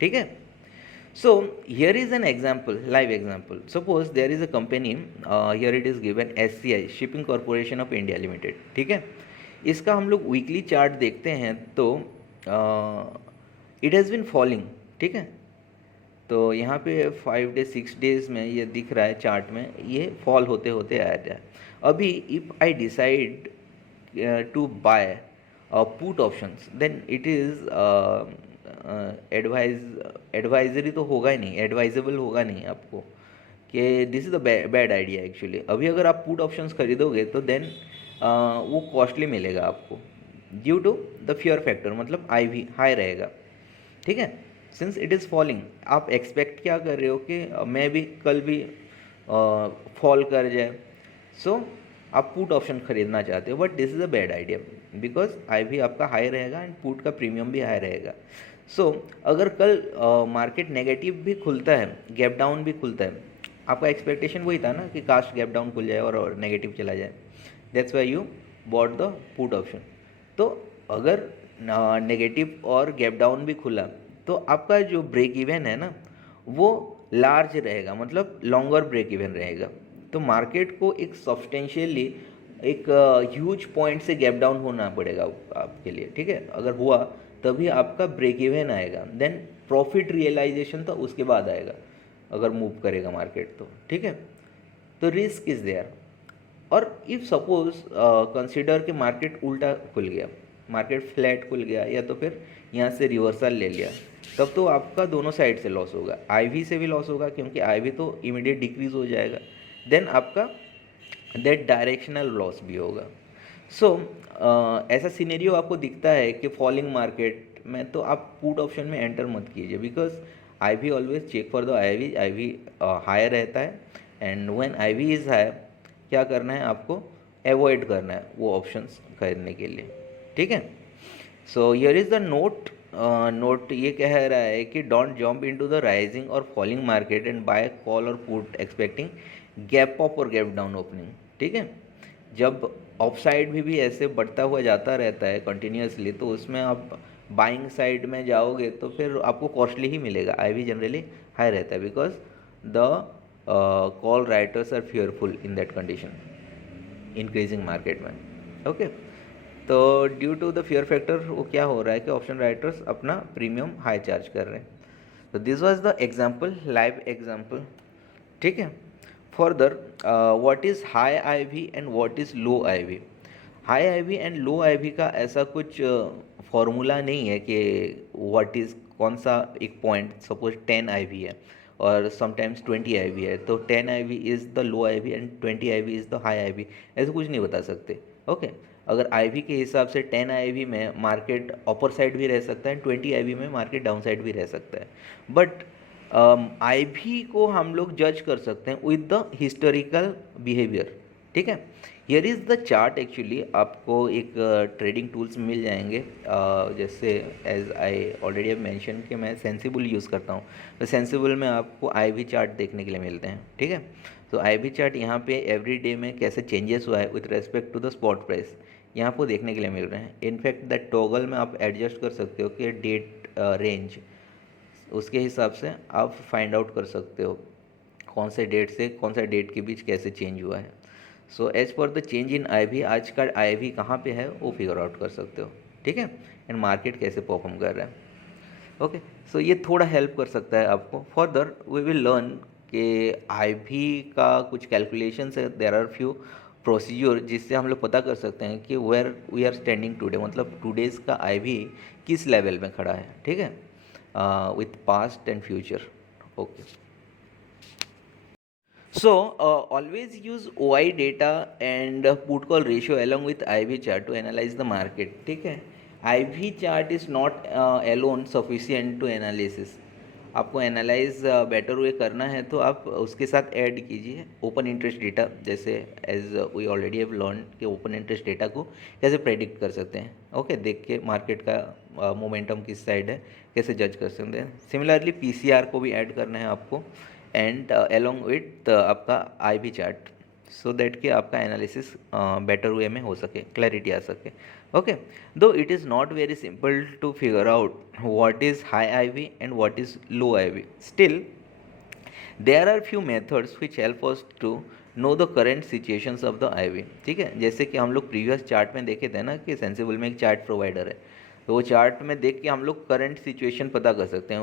ठीक है. So here is an example, live example. Suppose there is a company, here it is given SCI, shipping corporation of India limited, ठीक है. इसका हम लोग weekly chart देखते हैं तो इट हैज़ बिन फॉलिंग, ठीक है. तो यहाँ पे 5 डेज 6 डेज में ये दिख रहा है चार्ट में, ये फॉल होते होते आ रहा है. अभी if I decide to buy put options, then it is advisory तो होगा ही नहीं, एडवाइजेबल होगा नहीं आपको कि this is a bad idea actually. अभी अगर आप पुट ऑप्शंस खरीदोगे तो देन वो कॉस्टली मिलेगा आपको due to the fear factor, मतलब IV हाई रहेगा, ठीक है. सिंस इट इज़ फॉलिंग, आप एक्सपेक्ट क्या कर रहे हो कि मैं भी कल भी फॉल कर जाए, सो आप पुट ऑप्शन खरीदना चाहते हो, but this is a bad idea because IV आपका हाई रहेगा एंड पुट का प्रीमियम भी हाई रहेगा. सो अगर कल मार्केट नेगेटिव भी खुलता है, गैप डाउन भी खुलता है, आपका एक्सपेक्टेशन वही था ना कि कास्ट गैप डाउन खुल जाए और नेगेटिव चला जाए, that's why you bought the put option. तो अगर नेगेटिव और गैप डाउन भी खुला तो आपका जो ब्रेक इवन है ना वो लार्ज रहेगा, मतलब लॉन्गर ब्रेक इवन रहेगा. तो मार्केट को एक सब्सटेंशियली एक ह्यूज पॉइंट से गैप डाउन होना पड़ेगा आपके लिए, ठीक है. अगर हुआ तभी आपका ब्रेक इवन आएगा, देन प्रॉफिट रियलाइजेशन तो उसके बाद आएगा अगर मूव करेगा मार्केट तो, ठीक है. तो रिस्क इज़ देयर. और इफ़ सपोज कंसिडर कि मार्केट उल्टा खुल गया, मार्केट फ्लैट खुल गया या तो फिर यहाँ से रिवर्सल ले लिया, तब तो आपका दोनों साइड से लॉस होगा, IV से भी लॉस होगा क्योंकि IV तो इमीडिएट डिक्रीज हो जाएगा, देन आपका दैट डायरेक्शनल लॉस भी होगा. सो ऐसा सिनेरियो आपको दिखता है कि फॉलिंग मार्केट में, तो आप पुट ऑप्शन में एंटर मत कीजिए because IV always check for the IV high रहता है and when IV is high क्या करना है आपको, अवॉइड करना है वो ऑप्शंस खरीदने के लिए, ठीक है. So here is the note ये कह रहा है कि don't jump into the rising और falling market and buy call और पुट एक्सपेक्टिंग गैप अप और गैप डाउन ओपनिंग, ठीक है. जब ऑफ साइड भी ऐसे बढ़ता हुआ जाता रहता है कंटिन्यूसली, तो उसमें आप बाइंग साइड में जाओगे तो फिर आपको कॉस्टली ही मिलेगा. IV जनरली हाई रहता है because the call writers are fearful in that condition increasing market में, ओके. तो due to the fear factor वो क्या हो रहा है कि ऑप्शन राइटर्स अपना प्रीमियम हाई चार्ज कर रहे हैं. तो this was the example, live example, ठीक है. Further what is high IV and what is low IV. High IV and low IV का ऐसा कुछ फॉर्मूला नहीं है कि व्हाट इज़ कौन सा एक पॉइंट, सपोज 10 IV है और समटाइम्स 20 IV है, तो 10 IV is the low IV and 20 IV is the high IV, ऐसे कुछ नहीं बता सकते। ओके, अगर IV के हिसाब से 10 IV में मार्केट अपर साइड भी रह सकता है, 20 IV में मार्केट डाउन साइड भी रह सकता है, बट IV को हम लोग जज कर सकते हैं विद द हिस्टोरिकल बिहेवियर। ठीक है, here is the chart. Actually आपको एक ट्रेडिंग टूल्स मिल जाएंगे, जैसे as I already have mention कि मैं सेंसिबल यूज़ करता हूँ, तो सेंसिबल में आपको IV चार्ट देखने के लिए मिलते हैं। ठीक है, तो IV चार्ट यहाँ पे एवरी डे में कैसे चेंजेस हुआ है with respect to the spot price, यहाँ आपको देखने के लिए मिल रहे हैं। इनफैक्ट दैट टॉगल में आप एडजस्ट कर सकते हो कि डेट रेंज, उसके हिसाब से आप फाइंड आउट कर सकते हो कौन से डेट से कौन सा डेट के बीच कैसे चेंज हुआ है। So as per the change in IV, आज का IV कहाँ पे है वो फिगर आउट कर सकते हो। ठीक है, एंड मार्केट कैसे परफॉर्म कर रहा है। ओके, सो ये थोड़ा हेल्प कर सकता है आपको। फर्दर वी विल लर्न कि IV का कुछ कैलकुलेशंस है, देयर आर फ्यू प्रोसीजर जिससे हम लोग पता कर सकते हैं कि where we are standing today, मतलब टुडेज़ का IV किस लेवल में खड़ा है। ठीक है, with past and future. Okay, so always use OI data and put call ratio along with IV chart to analyze the market. ठीक है, IV chart is not alone sufficient to analysis. आपको analyse better way करना है तो आप उसके साथ add कीजिए ओपन इंटरेस्ट डेटा, जैसे as we already have learn कि ओपन इंटरेस्ट डेटा को कैसे प्रेडिक्ट कर सकते हैं। ओके, देख के मार्केट का मोमेंटम किस साइड है कैसे जज कर सकते हैं। सिमिलरली PCR को भी ऐड करना है आपको, एंड along with आपका IV चार्ट, सो दैट कि आपका एनालिसिस बेटर वे में हो सके, क्लैरिटी आ सके। Okay, though it is not very simple to figure out what is high IV and what is low IV, still there are few methods which help us to know the current situations of the IV। ठीक है, जैसे कि हम लोग previous chart में देखे थे ना कि सेंसिबल में एक चार्ट प्रोवाइडर है, तो वो चार्ट में देख के हम लोग करंट सिचुएशन पता कर सकते हैं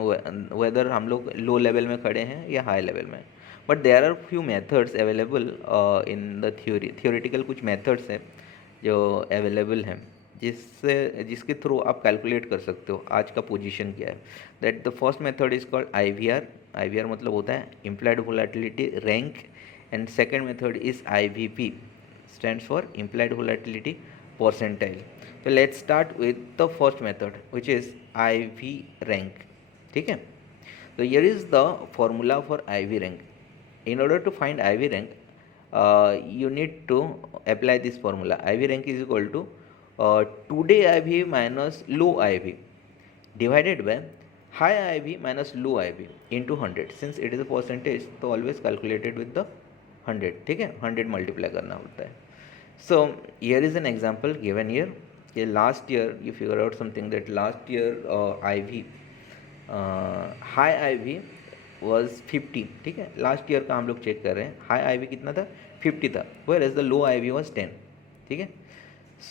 वेदर हम लोग लो लेवल में खड़े हैं या हाई लेवल में। But there are few methods available in the theoretical, कुछ मेथड्स हैं जो अवेलेबल हैं जिसके थ्रू आप कैलकुलेट कर सकते हो आज का पोजीशन क्या है। That the first method is called IVR। IVR मतलब होता है implied volatility rank, and second method is IVP, stands for implied volatility percentile. So let's start with the first method which is IV rank. ठीक है, so here is the formula for IV rank. In order to find IV rank, you need to apply this formula. IV rank is equal to today IV minus low IV divided by high IV minus low IV into 100. Since it is a percentage, तो always calculated with the 100. ठीक है, 100 multiply करना होता है। So here is an example given here. Last year you figure out something that last year IV high IV was 50। ठीक है, last year का हम लोग चेक कर रहे हैं, हाई IV कितना था 50 था, whereas the low IV was 10। ठीक है,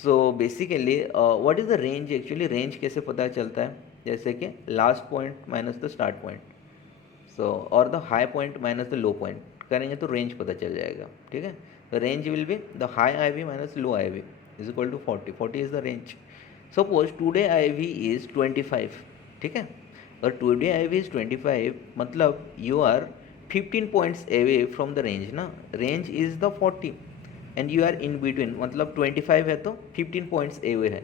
so basically what is the range, actually range कैसे पता चलता है, जैसे कि last point minus the start point, so और the high point minus the low point करेंगे तो रेंज पता चल जाएगा। ठीक है, the range will be the high IV minus low IV is equal to 40। 40 is the range. Suppose today IV is 25। ठीक है, और today IV is 25 मतलब you are 15 points away from the range ना, range is the 40 and you are in between, मतलब 25 है तो 15 points away है।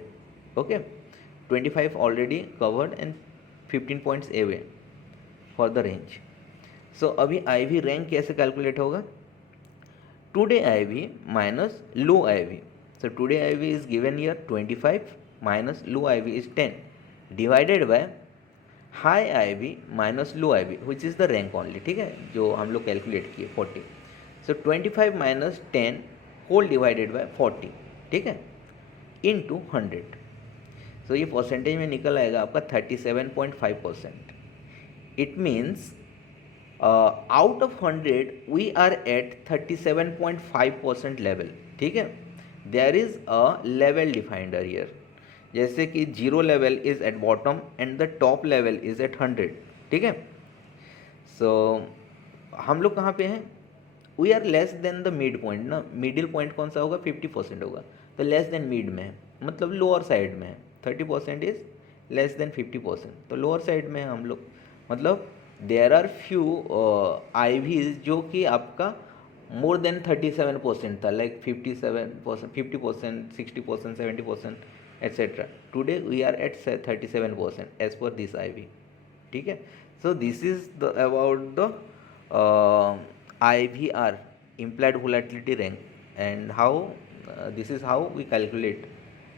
Okay, 25 already covered and 15 points away for the range। so अभी IV rank कैसे calculate होगा, today IV minus low IV। So today IV is given here 25 minus low IV is 10 divided by high IV minus low IV which is the rank only। ठीक है, जो हम लोग calculate किए 40। So 25 minus 10 whole divided by 40। ठीक है, into 100। So ये percentage में निकल आएगा आपका 37.5%। It means out of 100 we are at 37.5% level। ठीक है, there is a level definer here, जैसे कि zero level is at bottom and the top level is at 100। ठीक है, सो हम लोग कहाँ पे हैं, we are less than the mid point ना, मिडिल पॉइंट कौन सा होगा 50% होगा, तो लेस देन मिड में है, मतलब लोअर साइड में है। 30% इज़ लेस देन 50%, तो लोअर साइड में है हम लोग, मतलब देयर आर फ्यू IVs जो कि आपका मोर देन 37% था, like 57%, 50%, 60%, 70%, etcetera. Today we are at 37% as per this IV. ठीक है. So this is the about the IVR, implied volatility rank, and how this is how we calculate,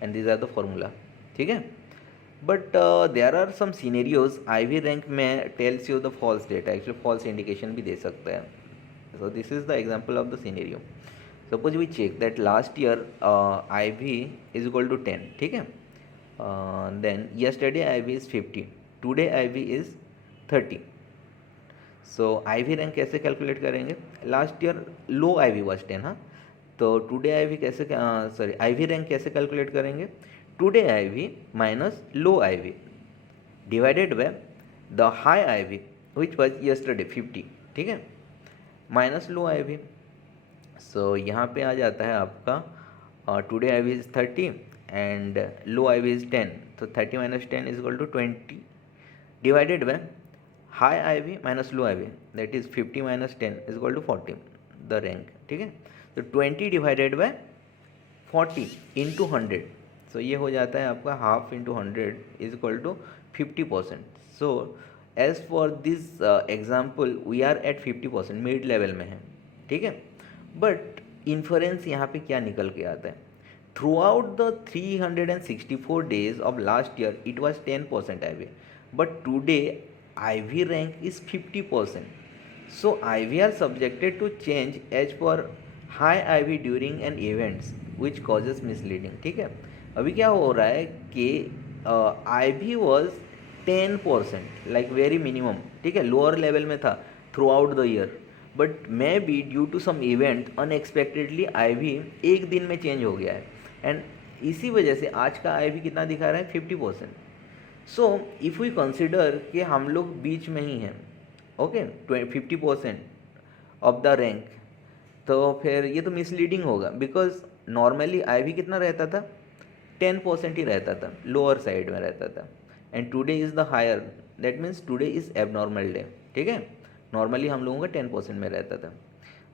and these are the formula. ठीक है. But there are some scenarios IV rank में tells you the false data, actually false indication भी दे सकता है. So this is the example of the scenario. Suppose we check that last year IV is equal to 10. ठीक है. Then yesterday IV is 50, today IV is 30. So IV rank कैसे calculate करेंगे? Last year low IV was 10. हाँ, तो today IV कैसे, sorry IV rank कैसे calculate करेंगे? Today IV minus low IV divided by the high IV which was yesterday 50. ठीक है, minus low IV. सो यहाँ पे आ जाता है आपका today IV is 30 and low IV is 10. तो 30 minus 10 is equal to 20 divided by high IV minus low IV, that is 50 minus 10 is equal to 40 the rank. ठीक है, तो 20 डिवाइडेड बाय 40 इंटू 100. सो ये हो जाता है आपका half into 100 is equal to 50%. So as for this example we are at 50%, mid level में है. ठीक है, बट इन्फ्रेंस यहाँ पे क्या निकल के आता है? Through out the 364 days of last year it was 10% IV, but today IV rank is 50%. So IV are subjected to change as per high IV during an events which causes misleading. ठीक है, अभी क्या हो रहा है कि IV was 10%, like very minimum. ठीक है, लोअर लेवल में था throughout the year, but may be due to some event unexpectedly IV एक दिन में चेंज हो गया है, एंड इसी वजह से आज का IV कितना दिखा रहा है? 50%. सो इफ़ वी कंसिडर कि हम लोग बीच में ही हैं, ओके, 50% ऑफ द रैंक, तो फिर ये तो मिसलीडिंग होगा, बिकॉज नॉर्मली IV कितना रहता था? 10% ही रहता था, लोअर साइड में रहता था, and today is the higher, that means today is abnormal day. ठीक है, नॉर्मली हम लोगों का 10% में रहता था.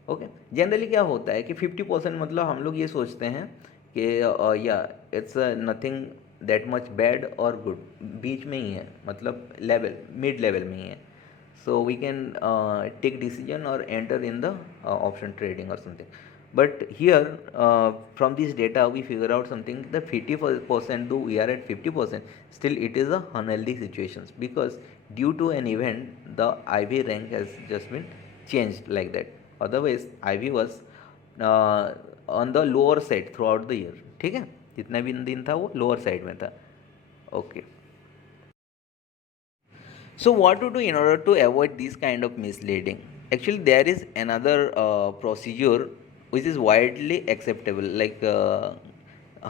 ओके, जनरली क्या होता है कि 50% मतलब हम लोग ये सोचते हैं कि या it's nothing that much bad और गुड, बीच में ही है, मतलब लेवल, मिड लेवल में ही है. So we can take decision और enter in the option trading और something. But here from this data we figure out something that 50%, though we are at 50%, still it is a unhealthy situations, because due to an event the IV rank has just been changed like that. Otherwise IV was on the lower side throughout the year. ठीक है, जितना भी दिन था वो lower side में था. Okay, so what to do in order to avoid this kind of misleading? Actually there is another procedure which is widely acceptable, like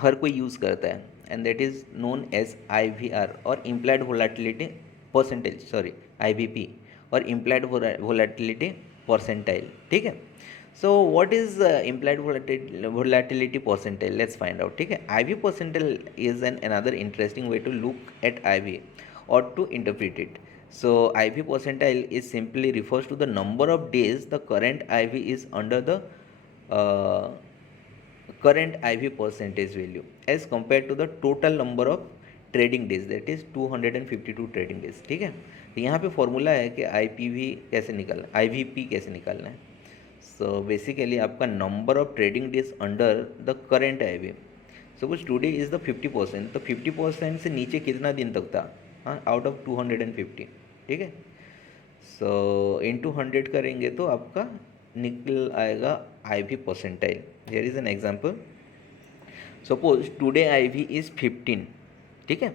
हर कोई यूज़ करता है, and that is known as IVR और implied volatility percentage, sorry IVP और implied volatility percentile. ठीक है, so what is implied volatility percentile? Let's find out. ठीक है, IV percentile is another interesting way to look at IV or to interpret it. So IV percentile is simply refers to the number of days the current IV is under the uh, current IV percentage value as compared to the total number of trading days, that is 252 trading days. ठीक है, तो यहाँ पे formula है कि IPV कैसे निकालना, IVP कैसे निकालना है. सो बेसिकली आपका number of trading days under the current IV. Suppose today is the 50%, तो 50% से नीचे कितना दिन तक था? हाँ, आउट ऑफ 250. ठीक है, सो इंटू 100 करेंगे तो आपका निकल आएगा IV percentile. Here is an example. Suppose today IV is 15. ठीक है,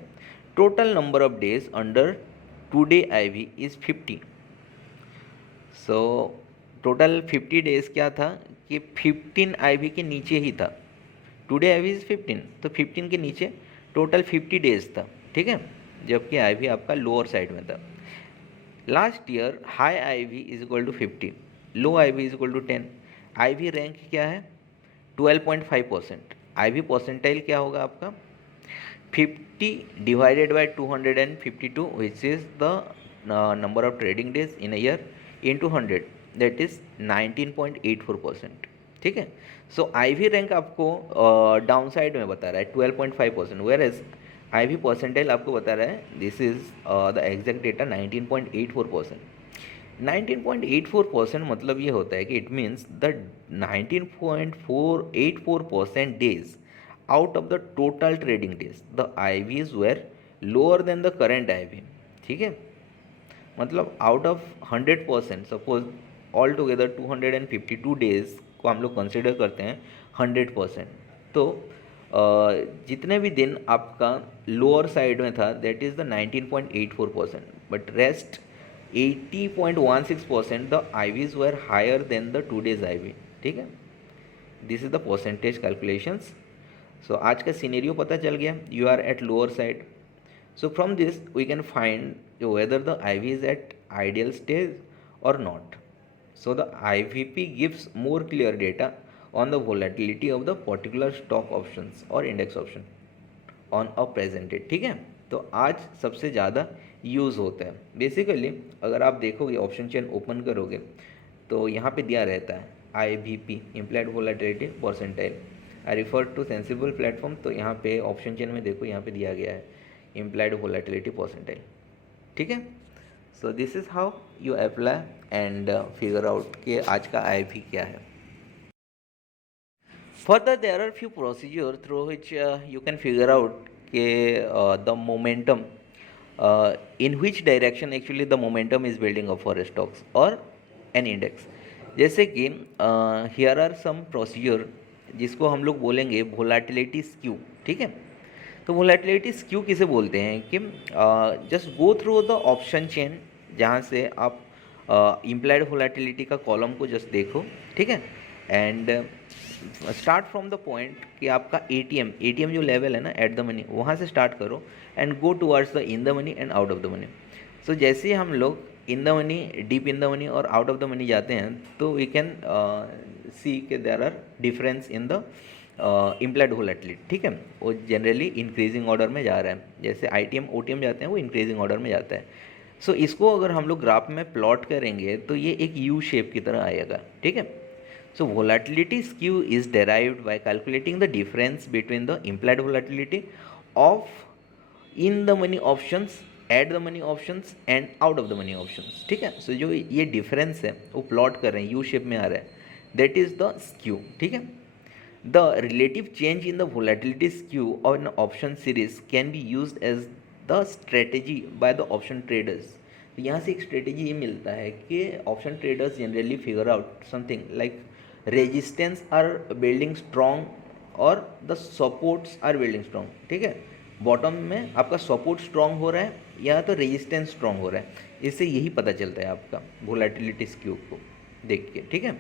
total number of days under today IV is 50. So total 50 days क्या था कि 15 IV के नीचे ही था. टुडे IV इज़ 15, तो 15 के नीचे टोटल 50 डेज था. ठीक है, जबकि IV आपका लोअर साइड में था. Last year high IV is equal to 50, low IV is equal to 10. IV rank क्या है? 12.5%. IV परसेंटाइल क्या होगा आपका? 50 divided by 252 which is the number of trading days in a year into 100, that is 19.84%. ठीक है. सो IV rank आपको down side में बता रहा है 12.5%, वेयर एज IV परसेंटाइल आपको बता रहा है this is the exact data 19.84%. 19.84% मतलब ये होता है कि it means the 19.484% days out of the total trading days the IVs were lower than the current IV. ठीक है, मतलब out of 100%, suppose all together 252 days को हम लोग कंसिडर करते हैं 100%, तो जितने भी दिन आपका लोअर साइड में था that is the 19.84%, but rest 80.16% the IVs were higher than the 2 days IV. ठीक है, this is the percentage calculations. So आज का सीनेरियो पता चल गया, you are at lower side. So from this we can find whether the IV is at ideal stage or not. So the IVP gives more clear data on the volatility of the particular stock options or index option on a present date. ठीक है, तो आज सबसे ज़्यादा use होता है. Basically अगर आप देखोगे ऑप्शन चेन ओपन करोगे तो यहाँ पे दिया रहता है IVP implied volatility percentile. I refer to Sensibull platform, तो यहाँ पे ऑप्शन चेन में देखो यहाँ पे दिया गया है इम्प्लाइड वोलेटिलिटी परसेंटाइल. ठीक है, so this is how you apply and figure out कि आज का IV क्या है. Further, there are few procedures through which you can figure out the momentum, in which direction actually the momentum is building up for stocks or an index. जैसे कि here are some procedure जिसको हम लोग बोलेंगे volatility skew. ठीक है, तो volatility skew किसे बोलते हैं कि just go through the option chain, जहाँ से आप implied volatility का कॉलम को जस्ट देखो. ठीक है, and start from the point कि आपका ATM जो लेवल है ना एट द मनी, वहाँ से स्टार्ट करो and go towards the in the money and out of the money. So जैसे ही हम लोग in the money, deep in the money और आउट ऑफ द मनी जाते हैं तो वी कैन सी के there are difference in the implied volatility. ठीक है, वो जनरली इंक्रीजिंग ऑर्डर में जा रहा है. जैसे ITM OTM जाते हैं वो इंक्रीजिंग ऑर्डर में जाता है. सो इसको अगर हम लोग ग्राफ में प्लॉट करेंगे तो ये एक U शेप की तरह आएगा. ठीक है, so volatility skew is derived by calculating the difference between the implied volatility of in the money options, at the money options and out of the money options. ठीक है, so जो ये difference है वो plot कर रहे हैं, U shape में आ रहा है, that is the skew. ठीक है, the relative change in the volatility skew of an option series can be used as the strategy by the option traders. तो यहाँ से एक स्ट्रेटेजी ये मिलता है कि option traders generally figure out something like resistance are building strong और the supports are building strong. ठीक है, बॉटम में आपका सपोर्ट स्ट्रॉन्ग हो रहा है या तो रेजिस्टेंस स्ट्रॉन्ग हो रहा है. इससे यही पता चलता है आपका वोलेटिलिटी स्क्यू को देख के. ठीक है,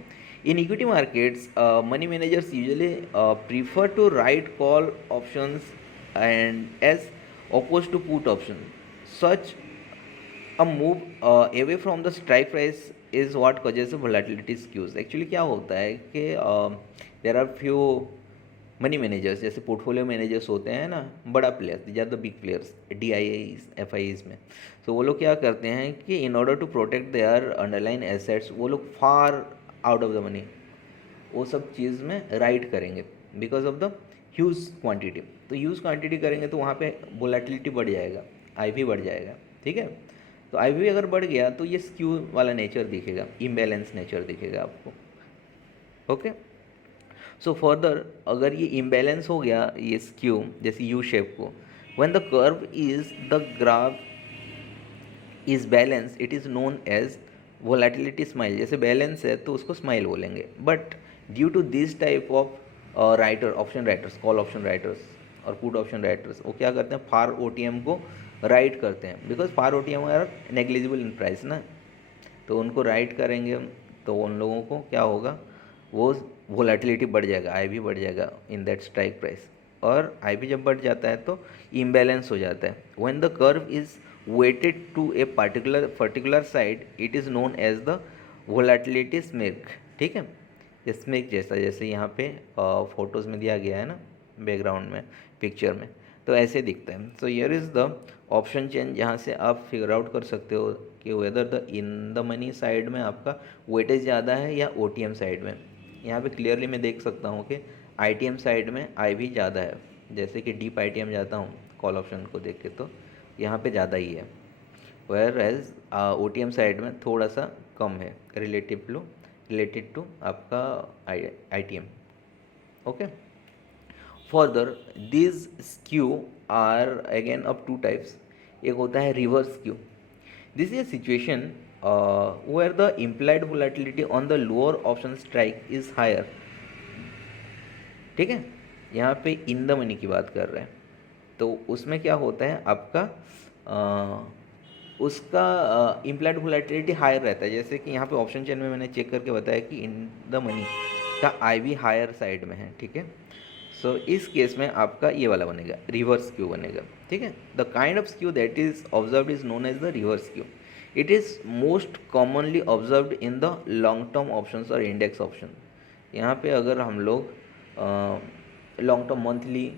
in equity markets money managers usually prefer to write call options and as opposed to put option. Such a move away from the strike price is what causes the volatility skews. Actually क्या होता है कि there are few money managers, जैसे portfolio managers होते हैं ना, बड़ा players, these are the big players, DIAs, FIAs में. So वो लोग क्या करते हैं कि in order to protect their underlying assets वो लोग far out of the money वो सब चीज़ में राइट करेंगे because of the huge quantity. तो ह्यूज क्वांटिटी करेंगे तो वहाँ पे वोलेटिलिटी बढ़ जाएगा, IV बढ़ जाएगा. ठीक है, तो IV अगर बढ़ गया तो ये स्क्यू वाला नेचर दिखेगा, इम्बैलेंस नेचर दिखेगा आपको. ओके, सो फर्दर अगर ये इम्बैलेंस हो गया ये स्क्यू जैसे यू शेप को, when the curve is the graph is balance it is known as volatility smile. जैसे बैलेंस है तो उसको स्माइल बोलेंगे. But due to this type of writer, option writers, call option writers और put option writers, वो क्या करते हैं फार OTM को राइट करते हैं because far OTM are negligible in price ना, तो उनको राइट करेंगे तो उन लोगों को क्या होगा, वो वोलेटिलिटी बढ़ जाएगा, IV बढ़ जाएगा इन दैट स्ट्राइक प्राइस. और IV जब बढ़ जाता है तो इम्बैलेंस हो जाता है. When the curve is weighted to a particular side it is known as the volatility smirk. ठीक है, स्मेक जैसा, जैसे यहाँ पे फोटोज़ में दिया गया है ना बैकग्राउंड में पिक्चर में, तो ऐसे दिखता है। So here is the option chain, जहाँ से आप फिगर आउट कर सकते हो कि whether the in the money side में आपका वेटेज ज़्यादा है या ओ साइड में। यहाँ पे क्लियरली मैं देख सकता हूँ कि आई साइड में आई भी ज़्यादा है, जैसे कि डीप आई जाता हूँ कॉल ऑप्शन को देख के, तो यहाँ पे ज़्यादा ही है, वेयर एज ओ साइड में थोड़ा सा कम है रिलेटेड टू आपका I T M. Okay, further this skew are again of two types. एक होता है reverse skew. This is a situation where the implied volatility on the lower option strike is higher. ठीक है, यहाँ पे इन the money की बात कर रहे हैं, तो उसमें क्या होता है आपका उसका इम्प्लाइड वोलेटिलिटी हायर रहता है। जैसे कि यहाँ पे ऑप्शन चेन में मैंने चेक करके बताया कि इन द मनी का आई वी हायर साइड में है। ठीक है, सो इस केस में आपका ये वाला बनेगा, रिवर्स स्क्यू बनेगा। ठीक है, the kind of skew that is observed is known as the reverse skew. It is most commonly observed in the long term options और इंडेक्स ऑप्शन। यहाँ पे अगर हम लोग लॉन्ग टर्म मंथली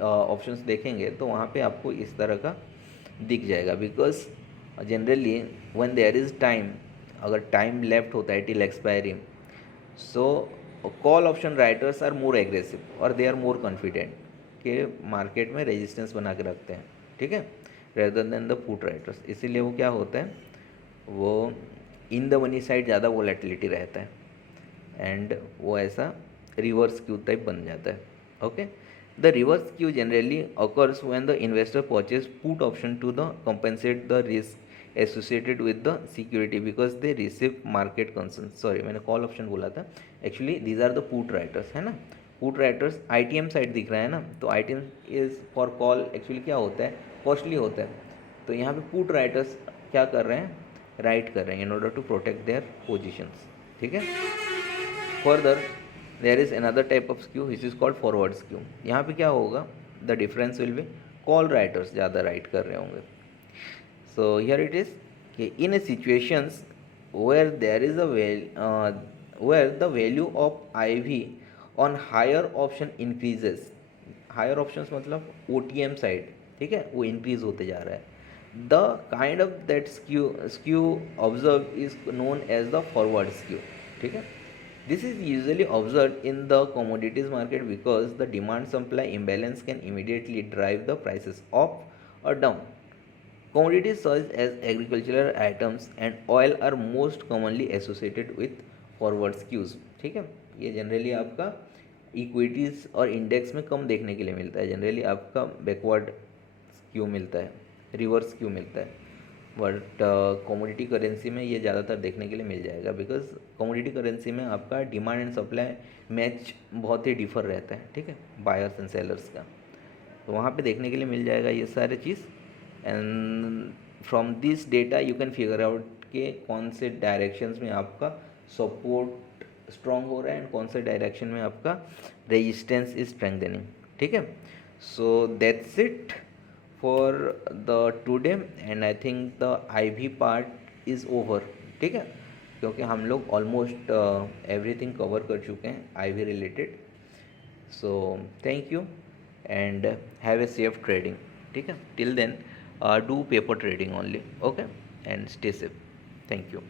ऑप्शंस देखेंगे तो वहाँ पे आपको इस तरह का दिख जाएगा, because generally when there is time, अगर टाइम लेफ्ट होता है till expiry, so call option writers are more aggressive और दे आर मोर कॉन्फिडेंट कि मार्केट में रेजिस्टेंस बना के रखते हैं। ठीक है, rather than the put writers. इसीलिए वो क्या होता है, वो इन द मनी साइड ज़्यादा वोलेटिलिटी रहता है एंड वो ऐसा रिवर्स क्यू टाइप बन जाता है। Okay, the reverse Q generally occurs when the investor purchase put option to the compensate the risk associated with the security because they receive market concerns। Sorry, मैंने call option बोला था, actually these are the put writers, है ना। Put writers I side दिख रहा है ना, तो I is for call actually क्या होता है, कॉस्टली होता है। तो यहाँ पे पुट राइटर्स क्या कर रहे हैं, राइट कर रहे हैं in order to protect their positions. ठीक है, further there is another type of skew which is called forward skew. यहाँ पे क्या होगा, the difference will be call writers ज़्यादा राइट कर रहे होंगे। सो हियर इट इज़ कि in a situations where there is where the value of I V on higher option increases. Higher options मतलब ओ साइड, ठीक है, वो इंक्रीज होते जा रहा है। The kind of that skew observe is known as the forward skew. ठीक है, this is usually observed in the commodities market because the demand supply imbalance can immediately drive the prices up or down. Commodities such as agricultural items and oil are most commonly associated with forward skews। ठीक है, ये generally आपका equities और index में कम देखने के लिए मिलता है, जनरली आपका बैकवर्ड स्क्यू मिलता है, रिवर्स स्क्यू मिलता है। बट कमोडिटी करेंसी में ये ज़्यादातर देखने के लिए मिल जाएगा, बिकॉज कमोडिटी करेंसी में आपका डिमांड एंड सप्लाई मैच बहुत ही डिफर रहता है। ठीक है, बायर्स एंड सेलर्स का, तो वहाँ पे देखने के लिए मिल जाएगा ये सारे चीज़। And from this data you can figure out कि कौन से डायरेक्शंस में आपका सपोर्ट स्ट्रॉन्ग हो रहा है एंड कौन से डायरेक्शन में आपका रेजिस्टेंस इज स्ट्रेंथनिंग। ठीक है, so that's it for the today and I think the I V part is over. ठीक है, क्योंकि हम लोग ऑलमोस्ट एवरीथिंग कवर कर चुके हैं I V related. So thank you and have a safe trading. ठीक है, till then do paper trading only. Okay, and stay safe. Thank you.